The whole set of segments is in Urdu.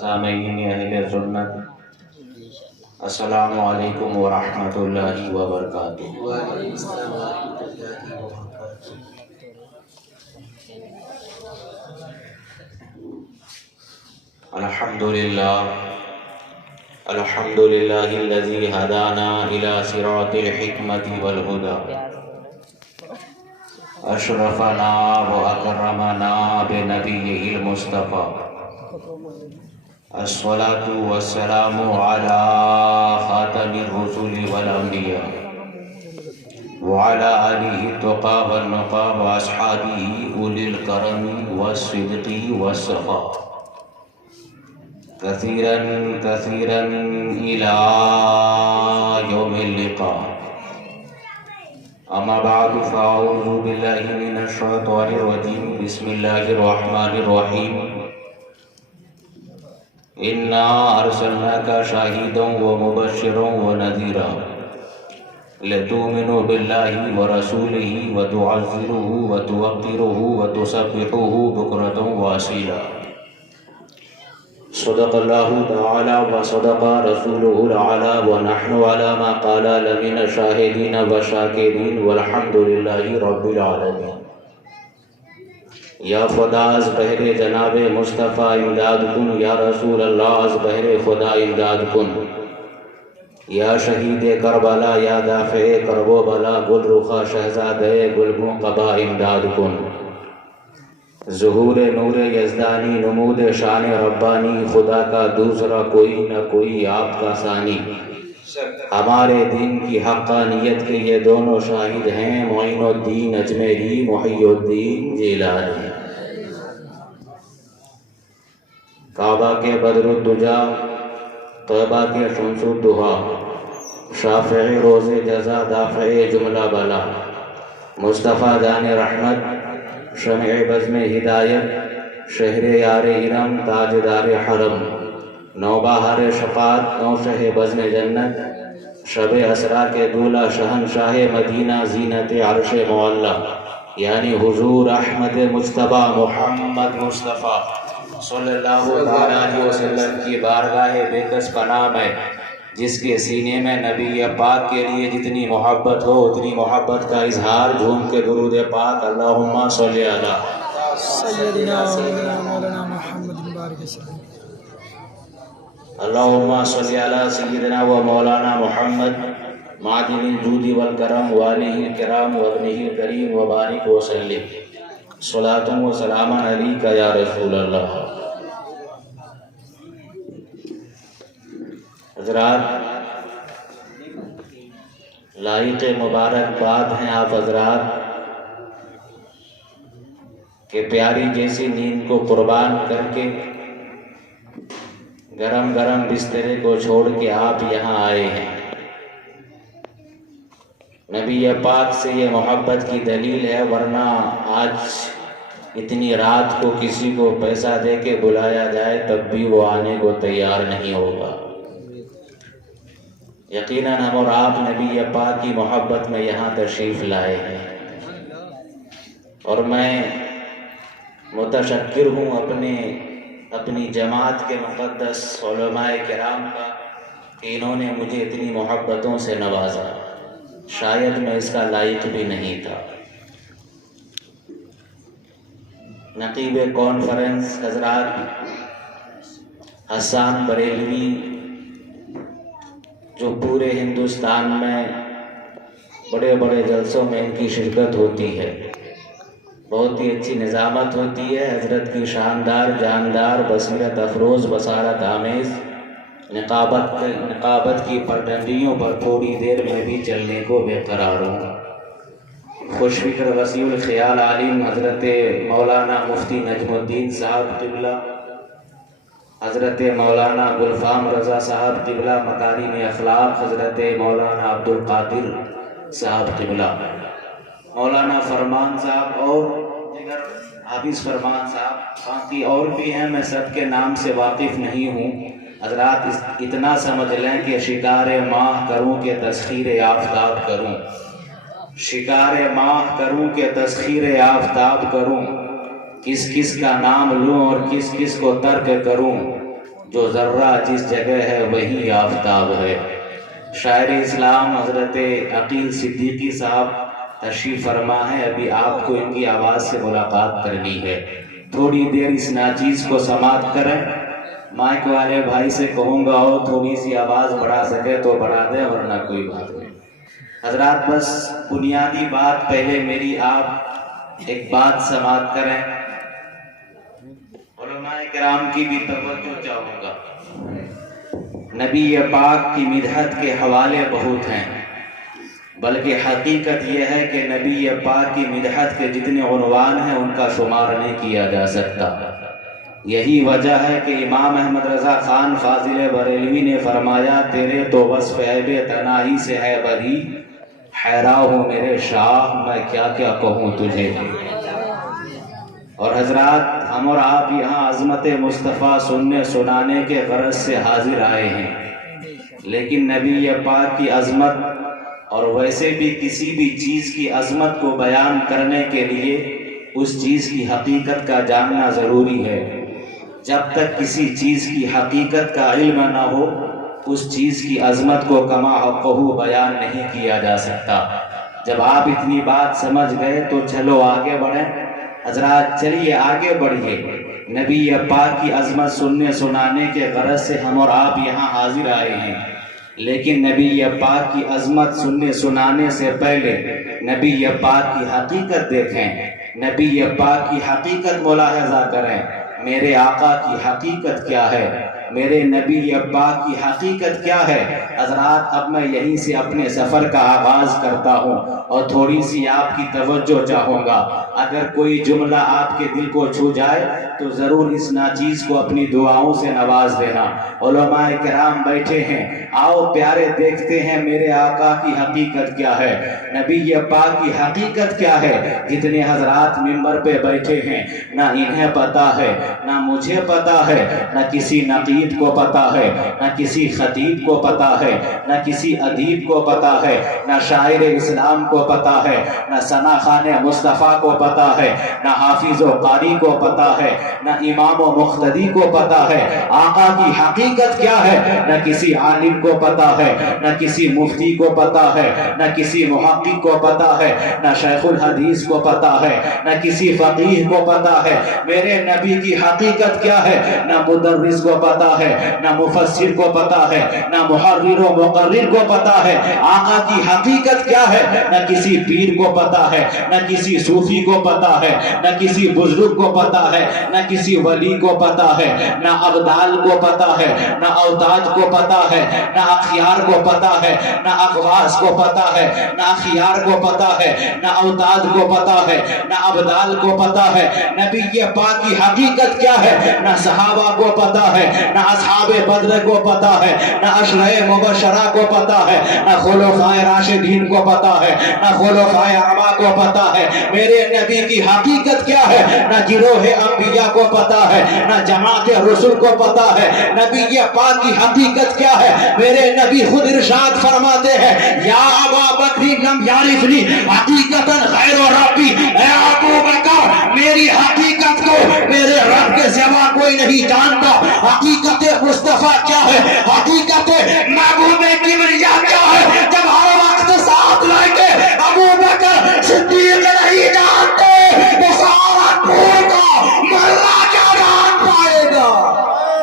سامعین اہل سنت، السلام علیکم ورحمۃ اللہ وبرکاتہ۔ وعلیکم السلام ورحمۃ اللہ وبرکاتہ۔ الحمد للہ الذی ہدانا الی صراط الحکمت والہدی، اشرفنا واکرمنا بنبیہ المصطفیٰ، الصلاة والسلام على خاتم الرسل والانبیاء وعلى آلہ التقى والنقى واصحابہ اولی الکرم والصدق والصفاء، كثيرا كثيرا إلى يوم اللقاء. أما بعد فأعوذ بالله من الشيطان الرجيم. بسم الله الرحمن الرحيم. إنا أرسلناك شاهدا ومبشرا ونذيرا لتؤمنوا بالله ورسوله وتعزروه وتوقروه وتسبحوه بكرة وأصيلا. صدق اللہ تعالی وصدق رسوله الأعلى ونحن على ما قال لمن الشاهدين والشاکرین والحمد للہ رب العالمین. یا خدا از بہر جناب مصطفیٰ امداد کن، یا رسول اللہ از بہر خدا امداد کن، یا شہید کربلا یا دافع کرب و بلا، گل رخا شہزادہ گلگوں قبا امداد کن. ظہور نور یزدانی نمود شان ربانی، خدا کا دوسرا کوئی نہ کوئی آپ کا ثانی. ہمارے دین کی حقانیت کے یہ دونوں شاہد ہیں، معین الدین اجمیری، محی الدین جیلانی. کعبہ کے بدر الدجا، طیبہ کے شمس الضحیٰ، شافع روز جزا، دافع جملہ بلا، مصطفیٰ جان رحمت، شمع بزم ہدایت، شہر یار ارم، تاجدار حرم، نوبہار شفاعت، نوشہ بزم جنت، شب اسرا کے دولہ، شہنشاہ مدینہ، زینت عرش معلیٰ، یعنی حضور احمد مجتبیٰ محمد مصطفیٰ صلی اللہ علیہ وسلم کی بارگاہ بے کس پناہ میں، جس کے سینے میں نبی پاک کے لیے جتنی محبت ہو اتنی محبت کا اظہار جھوم کے درود پاک اللہم صلی علی سیدنا مولانا محمد مبارک وسلم. اللہم صلی علی سیدنا و مولانا محمد معدن الجود والکرم والہ الکرام وابنہ الکریم وبارک وسلم. صلاۃ و سلام علیک یا رسول اللہ. حضرات، لائق مبارک بات ہیں آپ حضرات کہ پیاری جیسی نیند کو قربان کر کے گرم گرم بسترے کو چھوڑ کے آپ یہاں آئے ہیں. نبی پاک سے یہ محبت کی دلیل ہے، ورنہ آج اتنی رات کو کسی کو پیسہ دے کے بلایا جائے تب بھی وہ آنے کو تیار نہیں ہوگا. یقیناً ہم اور آپ نبی پاک کی محبت میں یہاں تشریف لائے ہیں، اور میں متشکر ہوں اپنی جماعت کے مقدس علماء کرام کا کہ انہوں نے مجھے اتنی محبتوں سے نوازا. شاید میں اس کا لائق بھی نہیں تھا. نقیب کانفرنس حضرات حسان بریلوی، جو پورے ہندوستان میں بڑے بڑے جلسوں میں ان کی شرکت ہوتی ہے، بہت ہی اچھی نظامت ہوتی ہے. حضرت کی شاندار جاندار بصیرت افروز بصارت آمیز نقابت کی پگڈنڈیوں پر تھوڑی دیر میں بھی چلنے کو بے قرار ہوں. خوش فکر وسیع الخیال عالم حضرت مولانا مفتی نجم الدین صاحب قبلہ، حضرت مولانا گلفام رضا صاحب قبلہ مکارم اخلاق، حضرت مولانا عبدالقادر صاحب قبلہ، مولانا فرمان صاحب اور دیگر حافظ فرمان صاحب، باقی اور بھی ہیں، میں سب کے نام سے واقف نہیں ہوں. حضرات اتنا سمجھ لیں کہ شکار ماہ کروں کہ تسخیر آفتاب کروں، شکار ماہ کروں کہ تسخیر آفتاب کروں، کس کس کا نام لوں اور کس کس کو ترک کروں، جو ذرہ جس جگہ ہے وہی آفتاب ہے۔ شاعر اسلام حضرت عقیل صدیقی صاحب تشریف فرما ہے، ابھی آپ کو ان کی آواز سے ملاقات کرنی ہے۔ تھوڑی دیر اس ناچیز کو سماعت کریں۔ مائک والے بھائی سے کہوں گا اور تھوڑی سی آواز بڑھا سکے تو بڑھا دیں، ورنہ کوئی بات نہیں۔ حضرات بس بنیادی بات پہلے میری آپ ایک بات سماعت کریں، علماء کرام کی بھی توجہ چاہوں گا۔ نبی پاک کی مدحت کے حوالے بہت ہیں، بلکہ حقیقت یہ ہے کہ نبی پاک کی مدحت کے جتنے عنوان ہیں ان کا شمار نہیں کیا جا سکتا۔ یہی وجہ ہے کہ امام احمد رضا خان فاضل بریلوی نے فرمایا، تیرے تو وصف عیب تناہی سے ہے بدی، حیران ہوں میرے شاہ میں کیا کیا کہوں تجھے۔ اور حضرات ہم اور آپ یہاں عظمت مصطفیٰ سننے سنانے کے غرض سے حاضر آئے ہیں، لیکن نبی پاک کی عظمت اور ویسے بھی کسی بھی چیز کی عظمت کو بیان کرنے کے لیے اس چیز کی حقیقت کا جاننا ضروری ہے۔ جب تک کسی چیز کی حقیقت کا علم نہ ہو اس چیز کی عظمت کو کما حقہ بیان نہیں کیا جا سکتا۔ جب آپ اتنی بات سمجھ گئے تو چلو آگے بڑھیں۔ حضرات چلیے آگے بڑھیے۔ نبی پاک کی عظمت سننے سنانے کے غرض سے ہم اور آپ یہاں حاضر آئے ہیں، لیکن نبی پاک کی عظمت سننے سنانے سے پہلے نبی پاک کی حقیقت دیکھیں، نبی پاک کی حقیقت ملاحظہ کریں۔ میرے آقا کی حقیقت کیا ہے، میرے نبی پاک کی حقیقت کیا ہے۔ حضرات اب میں یہیں سے اپنے سفر کا آغاز کرتا ہوں اور تھوڑی سی آپ کی توجہ چاہوں گا۔ اگر کوئی جملہ آپ کے دل کو چھو جائے تو ضرور اس ناچیز کو اپنی دعاؤں سے نواز دینا۔ علماء کرام بیٹھے ہیں، آؤ پیارے دیکھتے ہیں میرے آقا کی حقیقت کیا ہے، نبی پاک کی حقیقت کیا ہے۔ جتنے حضرات ممبر پہ بیٹھے ہیں نہ انہیں پتا ہے، نہ مجھے پتا ہے، نہ کسی نقید کو پتا ہے، نہ کسی خطیب کو پتا ہے، نہ کسی ادیب کو پتا ہے، نہ شاعر اسلام کو پتا ہے، نہ ثنا خوان مصطفیٰ کو پتا ہے، نہ حافظ و قاری کو پتا ہے، نہ امام و مقتدی کو پتا ہے۔ آقا کی حقیقت کیا ہے، نہ کسی عالم کو پتا ہے، نہ کسی مفتی کو پتا ہے، نہ کسی محقق کو پتا ہے، نہ شیخ الحدیث کو پتا ہے، نہ کسی فقیہ کو پتا ہے۔ میرے نبی کی حقیقت کیا ہے، نہ مدرس کو پتا ہے، نہ مفسر کو پتا ہے، نہ محرر و مقرر کو پتا ہے۔ آقا کی حقیقت کیا ہے، نہ کسی پیر کو پتا ہے، نہ کسی صوفی کو پتا ہے، نہ کسی بزرگ کو پتا ہے، نہ کسی ولی کو پتا ہے، نہ ابدال کو پتا ہے، نہ اوتاد کو پتا ہے، نہ اخیار کو پتا ہے، نہ اقواس کو پتا ہے، نہ اخیار کو پتا ہے، نہ اوتاد کو پتا ہے، نہ ابدال کو پتا ہے۔ نبی پاک کی حقیقت کیا ہے، نہ صحابہ کو پتا ہے، نہ اصحاب بدر کو پتا ہے، نہ عشرہ مبشرہ کو پتا ہے، نہ خلفائے راشدین کو پتا ہے، نہ خلفائے اربعہ کو پتا ہے۔ میرے نبی کی حقیقت کیا ہے، نہ گروہ انبیاء کو پتا ہے، نہ جماعت رسول کو پتا ہے۔ نبی پاک کی حقیقت کیا ہے، میرے نبی خود ارشاد فرماتے ہیں، یا ابا بکر لم یعرفنی حقیقتا غیر ربی، اے ابو بکر میری حقیقت کو میرے رب کے سوا کوئی نہیں جانتا۔ حقیقت مصطفیٰ کیا ہے، حقیقت محبوب کبریا کیا ہے، جب ہر وقت ساتھ رہ کے ابو بکر صدیق نہیں جانتے تو سارا پور کا محلہ کیا جان پائے گا۔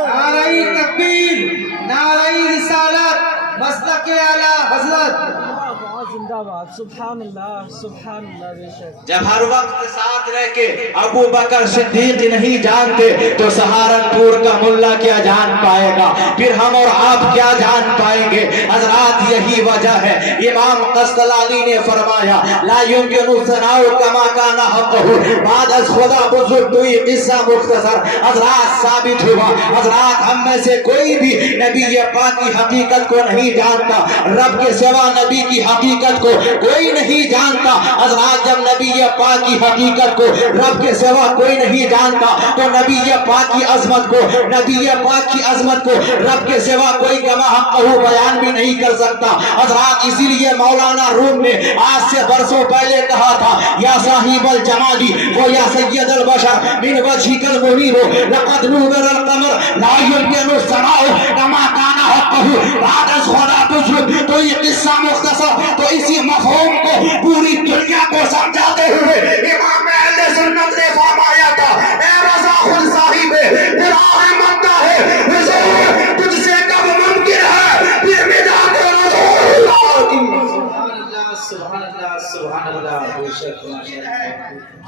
نعرہ تکبیر، نعرہ رسالت، مسلک اعلیٰ حضرت زندہ باد۔ سبحان اللہ، سبحان اللہ، بے شک۔ جب ہر وقت ساتھ رہ کے ابو بکر صدیق نہیں جانتے تو سہارنپور کا ملا کیا جان پائے گا، پھر ہم اور آپ کیا جان پائیں گے۔ حضرات یہی وجہ ہے، امام قسطلانی نے فرمایا لا يمكن الثناء كما كان حقه بعد از خدا بزرگ تو یہ قصہ مختصر حضرات ثابت ہوا۔ حضرات ہم میں سے کوئی بھی نبی پاک کی حقیقت کو نہیں جانتا، رب کے سوا نبی کی حقیقت کو کوئی نہیں جانتا۔ حضرات جب نبی پاک کی حقیقت کو رب کے سوا کوئی نہیں جانتا تو نبی پاک کی عظمت کو، نبی پاک کی عظمت عظمت کو رب کے سوا کوئی کما حقہ بیان بھی نہیں کر سکتا حضرات. اسی لیے مولانا روم نے آج سے برسوں پہلے کہا تھا یا صاحب الجمالی و یا سید البشر من وجهك المنیر لقد نور القمر لا يمكن السماء كما كان حقه بعد از خدا تجرب. تو یہ قصہ مختصر تو اسی مفہوم کو پوری دنیا کو سمجھاتے ہوئے امام اہل سنت نے فرمایا تھا اے رضا خود صاحب راہ مدہ ہے حضور تجھ سے کب ممکن ہے پھر بدعت رسول اللہ سبحان اللہ بے شک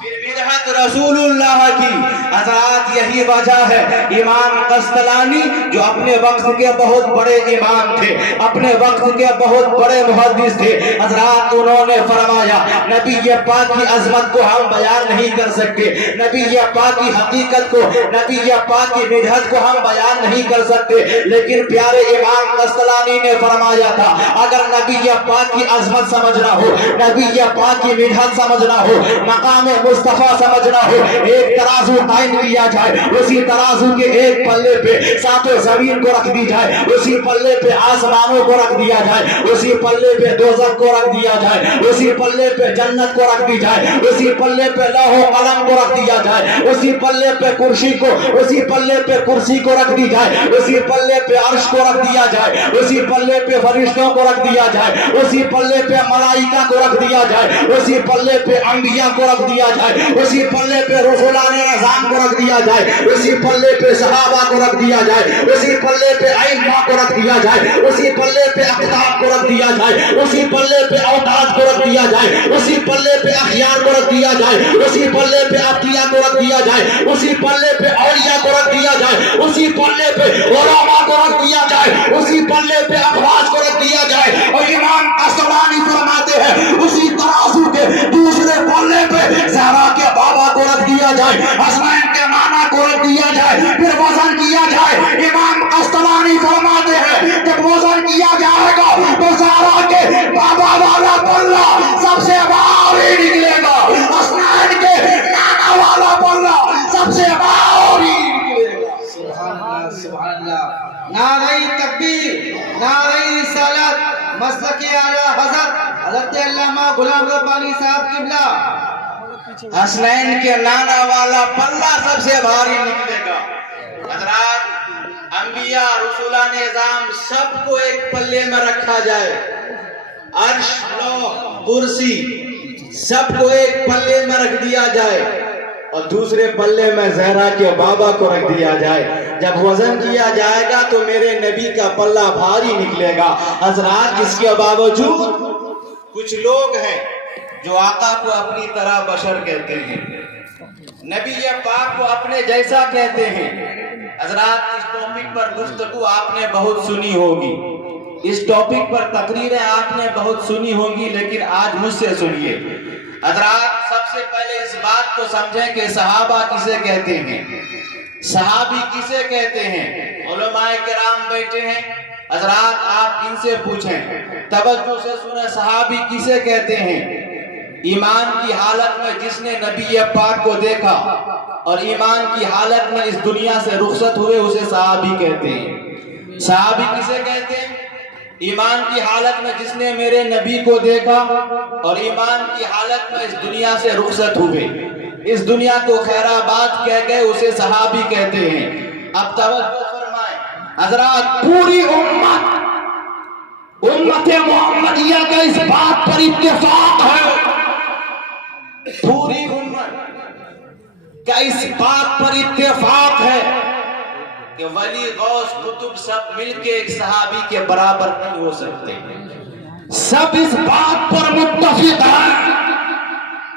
پھر بدعت رسول اللہ کی. حضرات یہی وجہ ہے امام قسطلانی جو اپنے وقت کے بہت بڑے امام تھے, اپنے وقت کے بہت بڑے محدث تھے حضرات, انہوں نے فرمایا نبی پاک کی عظمت کو ہم بیان نہیں کر سکتے, نبی پاک کی حقیقت کو, نبی پاک کی بدعت کو ہم بیان نہیں کر سکتے, لیکن پیارے امام قسطلانی نے فرمایا تھا اگر نبی پاک کی عظمت سمجھنا ہو, نبی پاک کی بدعت سمجھنا ہو, مقام مصطفیٰ سمجھنا ہو, ایک ترازو قائم کیا جائے, اسی ترازو کے ایک پلے پہ ساتوں زمین کو رکھ دی جائے, اسی پلے پہ آسمانوں کو رکھ دیا جائے, اسی پلے پہ دوزخ کو رکھ دیا جائے, اسی پلے پہ جنت کو رکھ دی جائے, اسی پلے پہ لوح و قلم کو رکھ دیا جائے, اسی پلے پہ کرسی کو, اسی پلے پہ کرسی کو رکھ دی جائے, اسی پلے پہ عرش کو رکھ دیا جائے, اسی پلے پہ فرشتوں کو رکھ دیا جائے, اسی پلے پہ ملائکہ کو رکھ دیا جائے, اسی پلے پہ انبیاء کو رکھ دیا جائے, اسی پلے پہ رسولان اعظام کو رکھ دیا جائے, اسی پلے پہ صحابہ کو رکھ دیا جائے, اسی پلے پہ ائمہ کو رکھ دیا جائے, اسی پلے پہ اقطاب کو رکھ دیا جائے, اسی پلے پہ اوتاد کو رکھ دیا جائے, اسی پلے پہ اخیار کو رکھ دیا جائے, اسی پلے پہ عطیہ کو رکھ دیا جائے, اسی پلے پہ اولیاء کو رکھ دیا جائے, اسی پلے پہ علماء کو رکھ دیا جائے, اسی پلے پہ افراج کو رکھ دیا جائے. اور امام قسطلانی فرماتے ہیں اسی ترازو کے دوسرے پلے پہ زہرا کے بابا کو رکھ دیا جائے, حسنین کے نانا کو رکھ دیا جائے, پھر وزن کیا جائے. امام قسطلانی فرماتے ہیں جب وزن کیا جائے گا تو زہرا کے بابا والا پلہ سب سے بھاری نکلے گا, حسنین کے نانا والا پلہ سب سے بھاری نکلے گا. سبحان اللہ سبحان اللہ. نعرہ تکبیر, نعرہ رسالت, مسلک اعلیٰ حضرت حضرت علامہ غلام ربانی صاحب قبلہ. حسنین کے نانا والا پلہ سب سے بھاری نکلے گا. حضرات انبیاء رسولان اعظام سب کو ایک پلے میں رکھا جائے, عرش لوح کرسی سب کو ایک پلے میں رکھ دیا جائے اور دوسرے پلے میں زہرا کے بابا کو رکھ دیا جائے. جب وزن کیا جائے گا تو میرے نبی کا پلہ بھاری نکلے گا. حضرات اس کے باوجود کچھ لوگ ہیں جو آقا کو اپنی طرح بشر کہتے ہیں, نبی پاک کو اپنے جیسا کہتے ہیں. حضرات اس ٹاپک پر گفتگو آپ نے بہت سنی ہوگی, اس ٹاپک پر تقریریں آپ نے بہت سنی ہوگی, لیکن آج مجھ سے سنیے. حضرات سب سے پہلے اس بات کو سمجھیں کہ صحابہ کسے کہتے ہیں, صحابی کسے کہتے ہیں. علماء کرام بیٹھے ہیں, حضرات آپ ان سے پوچھیں, توجہ سے سنیں, صحابی کسے کہتے ہیں. ایمان کی حالت میں جس نے نبی پاک کو دیکھا اور ایمان کی حالت میں اس دنیا سے رخصت ہوئے اسے صحابی کہتے ہیں. صحابی کسے کہتے ہیں, ایمان کی حالت میں جس نے میرے نبی کو دیکھا اور ایمان کی حالت میں اس دنیا سے رخصت ہوئے, اس دنیا کو خیر آباد کہہ گئے, اسے صحابی کہتے ہیں. اب توجہ فرمائیں حضرات, پوری امت محمدیہ کا اس بات پر اتفاق ہے, پوری امت کا اس بات پر اتفاق ہے کہ ولی غوث قطب سب مل کے ایک صحابی کے برابر نہیں ہو سکتے. سب اس بات پر متفق ہیں,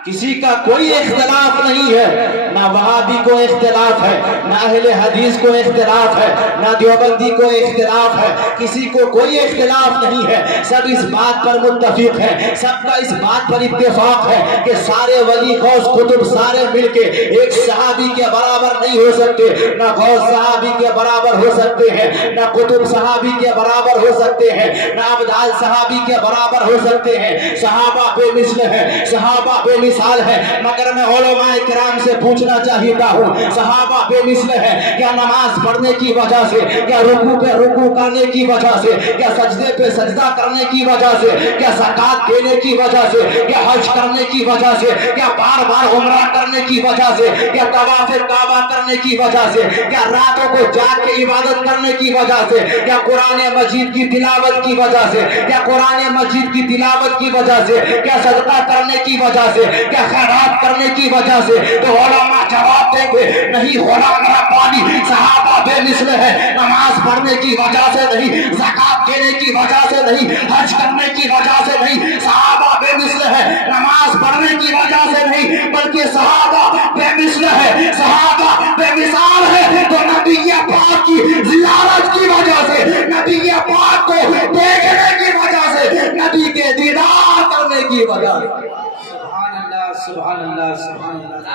کسی کا کوئی اختلاف نہیں ہے, نہ وہابی کو اختلاف ہے, نہ اہل حدیث کو اختلاف ہے, نہ دیوبندی کو اختلاف ہے, کسی کو کوئی اختلاف نہیں ہے. سب اس بات پر متفق ہے, سب کا اس بات پر اتفاق ہے کہ سارے ولی غوث قطب سارے مل کے ایک صحابی کے برابر نہیں ہو سکتے. نہ غوث صحابی کے برابر ہو سکتے ہیں, نہ قطب صحابی کے برابر ہو سکتے ہیں, نہ ابدال صحابی کے برابر ہو سکتے ہیں. صحابہ بے مثل ہے, صحابہ بے مثل مثال ہے، مگر میں علماء کرام سے پوچھنا چاہتا ہوں، صحابہ بے مثل ہے کیا نماز پڑھنے کی وجہ سے، کیا رکوع پہ رکوع کرنے کی وجہ سے، کیا سجدے پہ سجدہ کرنے کی وجہ سے، کیا زکات دینے کی وجہ سے، کیا حج کرنے کی وجہ سے، کیا بار بار عمرہ کرنے کی وجہ سے، کیا طواف کعبہ کرنے کی وجہ سے، کیا راتوں کو جاگ کے عبادت کرنے کی وجہ سے، کیا قرآن مجید کی تلاوت کی وجہ سے، کیا قرآن مجید کی تلاوت کی وجہ سے، کیا صدقہ کرنے کی وجہ سے، کیا خیرات کرنے کی وجہ سے؟ تو علماء جواب دیں گے نہیں، غلام ربانی صحابہ بے مثل ہے، نماز پڑھنے کی وجہ سے نہیں، زکات دینے کی وجہ سے نہیں، حج کرنے کی وجہ سے نہیں، صحابہ بے مثل ہے، نماز پڑھنے کی وجہ سے نہیں، بلکہ صحابہ بے مثل ہے، صحابہ بے مثال ہے تو نبی پاک کی زیارت کی وجہ سے، نبی پاک کو دیکھنے کی وجہ سے، نبی کے دیدار کرنے کی وجہ سے۔ سبحان اللہ سبحان اللہ۔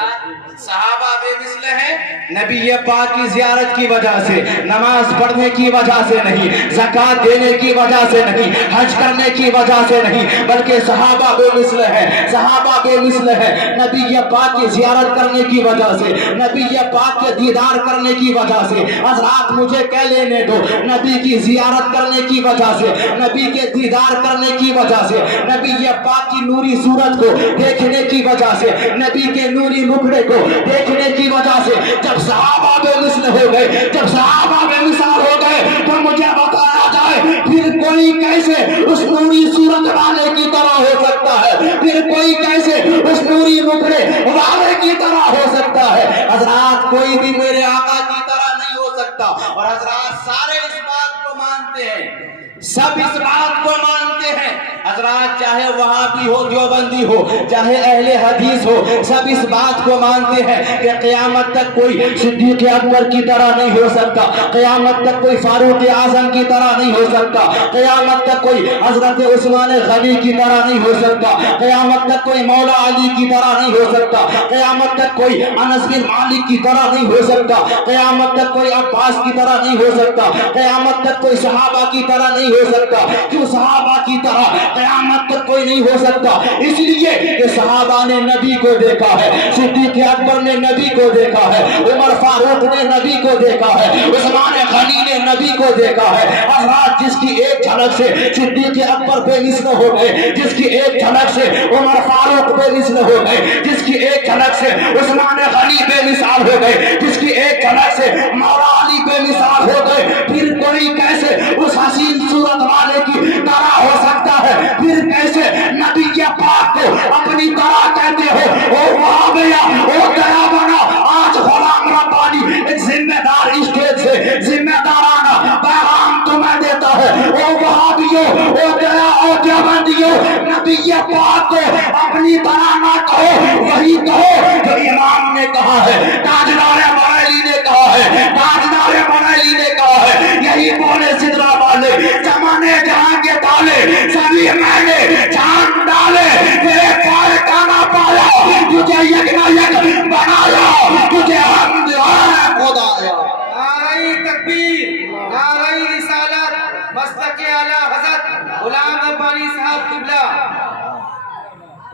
صحابہ بے مثل ہے نبی پاک کی زیارت کی وجہ سے، نماز پڑھنے کی وجہ سے نہیں، زکات دینے کی وجہ سے نہیں، حج کرنے کی وجہ سے نہیں، بلکہ صحابہ بے مثل ہے، صحابہ بے مثل ہے نبی پاک کی زیارت کرنے کی وجہ سے، نبی پاک کے دیدار کرنے کی وجہ سے۔ حضرات مجھے کہہ لینے دو، نبی کی زیارت کرنے کی وجہ سے، نبی کے دیدار کرنے کی وجہ سے، نبی پاک کی نوری صورت کو دیکھنے کی وجہ سے، نبی کے نوری مکھڑے کو دیکھنے کی وجہ سے، جب صحابہ بے مثل ہو گئے، جب صحابہ بے مثال ہو گئے تو مجھے بتایا جائے پھر کوئی کیسے اس نوری صورت والے کی طرح ہو سکتا ہے، پھر کوئی کیسے اس نوری مکھڑے والے کی طرح ہو سکتا ہے؟ حضرات کوئی بھی میرے آقا کی طرح نہیں ہو سکتا، اور حضرات سارے اس بات کو مانتے ہیں، سب اس بات کو مانتے ہیں۔ حضرات چاہے وہابی ہو، دیوبندی ہو، چاہے اہل حدیث ہو، سب اس بات کو مانتے ہیں کہ قیامت تک کوئی صدیق اکبر کی طرح نہیں ہو سکتا، قیامت تک کوئی فاروق اعظم کی طرح نہیں ہو سکتا، قیامت تک کوئی حضرت عثمان غنی کی طرح نہیں ہو سکتا، قیامت تک کوئی مولا علی کی طرح نہیں ہو سکتا، قیامت تک کوئی انس بن مالک کی طرح نہیں ہو سکتا، قیامت تک کوئی عباس کی طرح نہیں ہو سکتا، قیامت تک کوئی صحابہ کی طرح نہیں ہو سکتا۔ کیوں صحابہ کی طرح قیامت تک کوئی نہیں ہو سکتا؟ اس لیے کہ صحابہ نے نبی کو دیکھا ہے، صدیق اکبر نے نبی کو دیکھا ہے، عمر فاروق نے نبی کو دیکھا ہے، عثمان غنی نے نبی کو دیکھا ہے۔ حضرات جس کی ایک جھلک سے صدیق اکبر بے مثل ہو گئے، جس کی ایک جھلک سے عمر فاروق بے مثل ہو گئے، جس کی ایک جھلک سے عثمان غنی بے مثال ہو گئے، جس کی ایک جھلک سے مولا علی بے مثال ہو گئے، پھر کوئی کیسے اس حسین صورت والے کی طرح ہو سکتا ہے؟ پھر کیسے نبی کے پاک کو اپنی طرح کہتے ہو؟ او وہابیا، او گیا بنا۔ آج غلام ربانی ایک ذمہ دار اسٹیج سے ذمہ دارانہ پیغام تمہیں دیتا ہے، او وہابیو، او گیا، او دیوبندیو، نبی پاک کو اپنی طرح نہ کہو، وہی کہو جو امام نے کہا ہے، تاجدار بریلی نے کہا ہے، تاجدار بریلی نے کہا ہے، یہی بولے سدرا والے، زمانے جہاں کے تالے سبھی میں نے جان ڈالے، تیرے پائے کا نہ پایا، تجھے یک نہ یک بنایا، تجھے حمد ہے خدایا۔ نعرہ تکبیر، نعرہ رسالت، مسلک اعلیٰ حضرت غلام ربانی صاحب قبلہ۔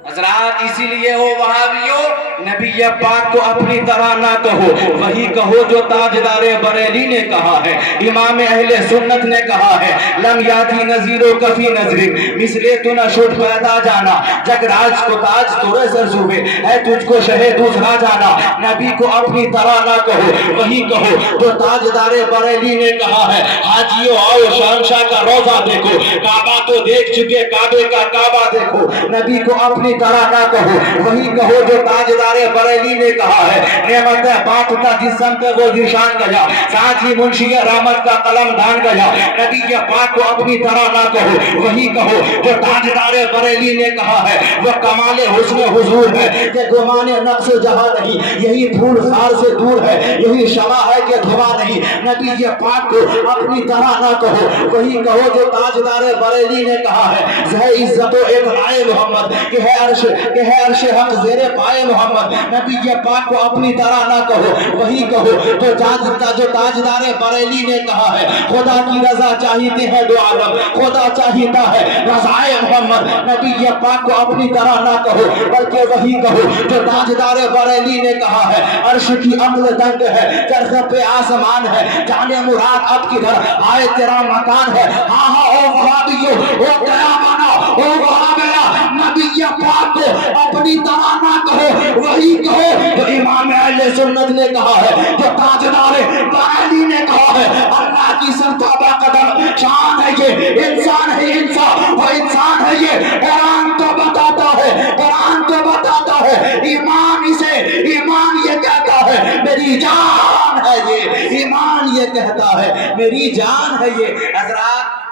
حضرات اسی لیے ہو وہابیو، نبی پاک کو اپنی طرح نہ کہو، وہی کہو جو تاجدار بریلی نے کہا ہے، امام اہل سنت نے کہا ہے، لم یاتی نظیرو کفی نظر مثلے تو نہ شد پیدا جانا، جگ راج کو تاج تورے سر صوبے ہے تجھ کو شہ دوسرا جانا۔ نبی کو اپنی طرح نہ کہو، وہی کہو جو تاجدار بریلی نے کہا ہے۔ حاجیو آؤ شہنشاہ کا روضہ دیکھو، کعبہ تو دیکھ چکے، کعبے کا کعبہ دیکھو، نبی کو اپنی طرح نہ کہو، وہی کہو جو تاجدار بریلی نے کہا ہے۔ نعمت بات کا جسم پہ وہ نشان گیا، ساتھ ہی منشی رحمت کا قلم دھان گیا، نبی کے پاک کو اپنی طرح نہ کہو، وہی کہو جو تاجدار بریلی نے کہا ہے۔ وہ کمال حسن حضور ہے کہ گمان نقص جہاں نہیں، یہی پھول خار سے دور ہے، یہی شمع ہے کہ دھواں نہیں، نبی کے پاک کو اپنی طرح نہ کہو، وہی کہو جو تاجدار بریلی نے کہا ہے۔ زہ عزت و ایک رائے محمد کہ ہے عرش کہ ہے عرش حق زیر پائے محمد. نبی یہ پاک کو اپنی طرح نہ کہو, وہی کہو جو تاجدار بریلی نے کہا ہے. خدا کی رضا چاہتے ہیں دو عالم, خدا چاہتا ہے رضائے محمد. نبی یہ پاک کو اپنی طرح نہ کہو بلکہ وہی کہو جو تاجدار بریلی نے کہا ہے. عرش کی عقل دنگ ہے, چرخ پہ آسمان ہے, جانے مراد اب کدھر آئے تیرا مکان ہے. ہاں ہاں او وہابیو, او قیامانا, او وہابیا, نبی پاک کو اپنی طرح نہ کہو, وہی کہو جو امام اہل سنت نے کہا ہے, جو تاجدار بریلی نے کہا ہے. اللہ کی سرتابہ قدر شان ہے یہ, انسان ہے انسان, وہ انسان ہے یہ. قرآن تو بتاتا ہے, قرآن تو بتاتا ہے, ایمان اسے, ایمان یہ کہتا ہے میری جان ہے یہ, ایمان یہ کہتا ہے میری جان ہے یہ. حضرات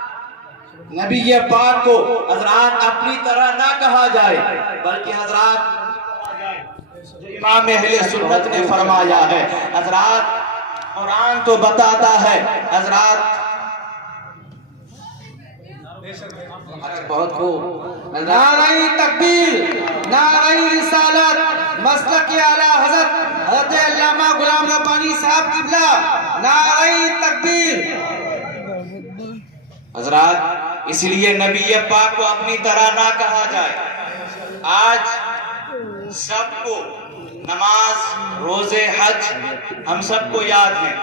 نبی یہ پاک کو حضرات اپنی طرح نہ کہا جائے بلکہ حضرات جو امام اہل سنت نے فرمایا ہے. حضرات قرآن تو بتاتا ہے حضرات, بہت خوب, نعرہ تکبیر, نعرہ رسالت, مسلک اعلی حضرت حضرت علامہ غلام ربانی صاحب قبلہ, نعرہ تکبیر. حضرات اس لیے نبی پاک کو اپنی طرح نہ کہا جائے. آج سب کو نماز, روزے, حج ہم سب کو یاد ہے.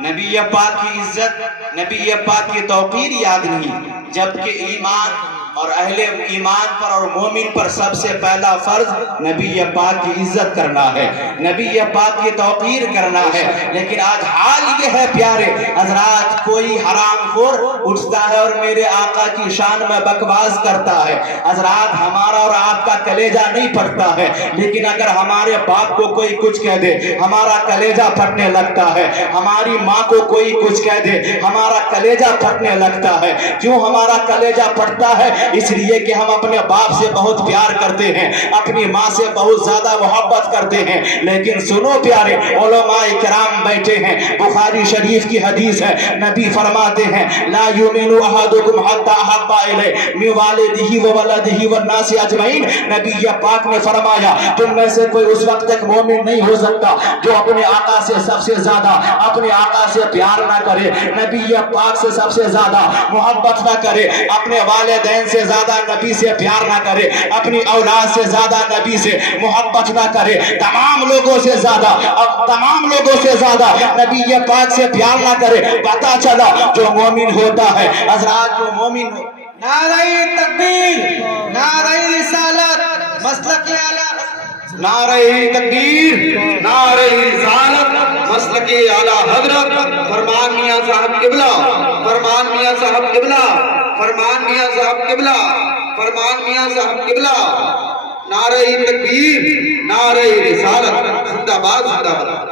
نبی پاک کی عزت, نبی پاک کی توقیر یاد نہیں, جبکہ ایمان اور اہل ایمان پر اور مومن پر سب سے پہلا فرض نبی پاک کی عزت کرنا ہے, نبی پاک کی توقیر کرنا ہے. لیکن آج حال یہ ہے پیارے حضرات, کوئی حرام خور اٹھتا ہے اور میرے آقا کی شان میں بکواس کرتا ہے. حضرات ہمارا اور آپ کا کلیجہ نہیں پھٹتا ہے, لیکن اگر ہمارے باپ کو کوئی کچھ کہہ دے ہمارا کلیجہ پھٹنے لگتا ہے. ہماری ماں کو کوئی کچھ کہہ دے ہمارا کلیجہ پھٹنے لگتا ہے. کیوں ہمارا کلیجہ پھٹتا ہے؟ اس لیے کہ ہم اپنے باپ سے بہت پیار کرتے ہیں, اپنی ماں سے بہت زیادہ محبت کرتے ہیں. لیکن سنو پیارے, علماء کرام بیٹھے ہیں, بخاری شریف کی حدیث ہے, نبی فرماتے ہیں لا یؤمن احدکم حتی احب الیہ من والدہ وولدہ والناس اجمعین. نبی پاک نے فرمایا تم میں سے کوئی اس وقت تک مومن نہیں ہو سکتا جو اپنے آقا سے سب سے زیادہ اپنے آقا سے پیار نہ کرے, نبی پاک سے سب سے زیادہ محبت نہ کرے, اپنے والدین سے زیادہ نبی سے پیار نہ کرے, اپنی اولاد سے زیادہ نبی سے محبت نہ کرے, تمام لوگوں سے زیادہ نبی پاک سے پیار نہ کرے. پتا چلا جو مومن ہوتا ہے حضرات, جو مومن ہو. نعرہ تکبیر, نعرہ رسالت, مسلک اعلی, نعرہ تکبیر, نعرہ رسالت, مسلک اعلی حضرت, فرمان میاں صاحب قبلہ, فرمان میاں صاحب قبلہ, فرمان میاں صاحب قبلہ, فرمان میاں صاحب قبلہ. نعرہ تکبیر, نعرہ رسالت, زندہ باد, زندہ باد.